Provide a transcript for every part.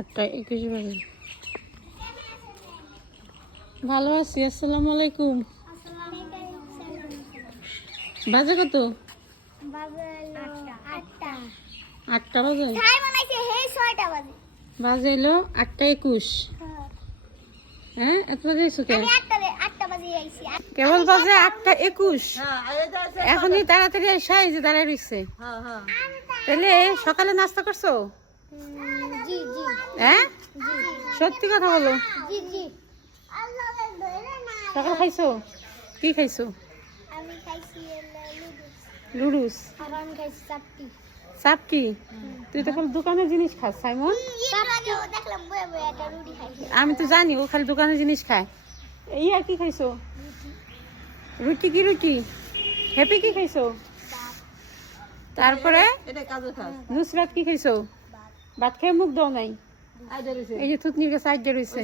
8:21 বাজে। ভালো আছি, আসসালামু আলাইকুম। বাজে কত? 8টা বাজে। বাজে এলো 8:21। হ্যাঁ, এত বাজে এসো কে? কেবল বাজে 8:21। এখনই তাড়াতাড়ি এসে এই যে দাঁড়ায় রইছে। তাহলে সকালে নাস্তা করছো? হ্যাঁ, সত্যি কথা বলো। সকাল খাইছো? কি খাইছো? লুডুস। চাপটি? তুই তো খালি দোকানের জিনিস খাস সাইমন। আমি তো জানি ও খালি দোকানের জিনিস খায়। ইয়া কি খাইছো? রুটি। কি রুটি? হ্যাপি কি খাইছো? তারপরে নুসরাত কি খাইছো? ভাত খেয়ে মুখ দাও নাই? এই যে থুতনির কাছে আইডা রয়েছে।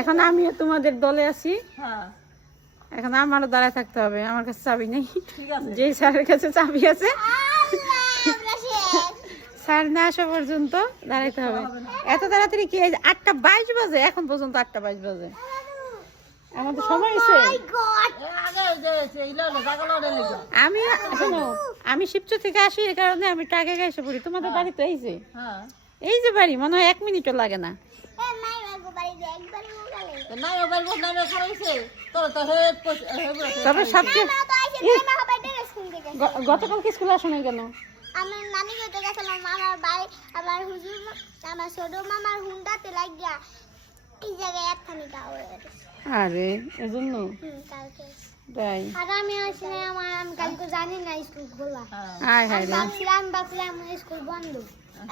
এখন আমিও তোমাদের দলে আছি। এখন আমারও দাঁড়ায় থাকতে হবে, আমার কাছে চাবি নেই। যে স্যারের কাছে চাবি আছে স্যার না আসা পর্যন্ত দাঁড়াইতে হবে। এত তাড়াতাড়ি কি? 8:22 বাজে, এখন পর্যন্ত 8:22 বাজে। আমাদের সময় হয়েছে। আমি শোনো, আমি শিবচর থেকে আসি, এই কারণে আমি টাকে এসে পড়ি। তোমাদের বাড়ি তো এই যে বাড়ি, মনে হয় 1 মিনিটও লাগে না। তবে সবচেয়ে গতকাল কি স্কুলে আসো না কেন? আমার নানি কইতে গেছিলাম আমার ভাই আমার হুজুর আমার ছোট মামার হুন্ডাতে লাগিয়া এই জায়গায় একখানি গাও হয়ে গেছে। আরে এজন্য কালকে তাই। আর আমি আসলে আমি কালকে জানি না স্কুল খোলা। হায় হায় রে, ভাবছিলাম স্কুল বন্ধ।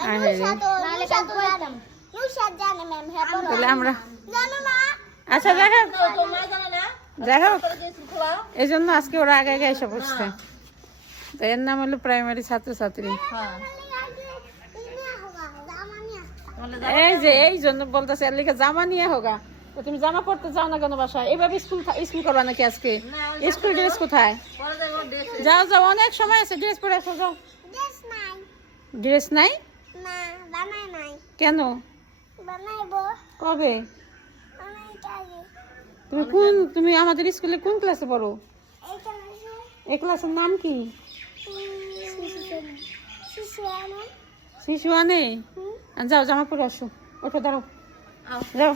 হায় হায় রে। নালে কাল পড়তাম নুসাদ জানে ম্যাম। হ্যাঁ বলো। তাহলে আমরা জানো না? আচ্ছা দেখো এই জন্য আজকে ওরা আগে আগে এসে পড়ছে। তো এর নাম হলো প্রাইমারি ছাত্রছাত্রী। এই যে এই জন্য বলতেছে এর লিখে জামা নিয়ে হোগা। তো তুমি জামা পড়তে যাও না কেন বাসায়? এভাবে স্কুল করবা নাকি আজকে? স্কুল ড্রেস কোথায়? যাও অনেক সময় আছে, ড্রেস পরে আসো যাও। ড্রেস নাই? না বানাই নাই। কেন? বানাইবো কবে? অনেক আগে। তুমি আমাদের স্কুলে কোন ক্লাসে পড়ো? এই ক্লাসের নাম কি? শিশু আনে। যাও জামা পরে আসো। ওঠো, দাঁড়াও, যাও।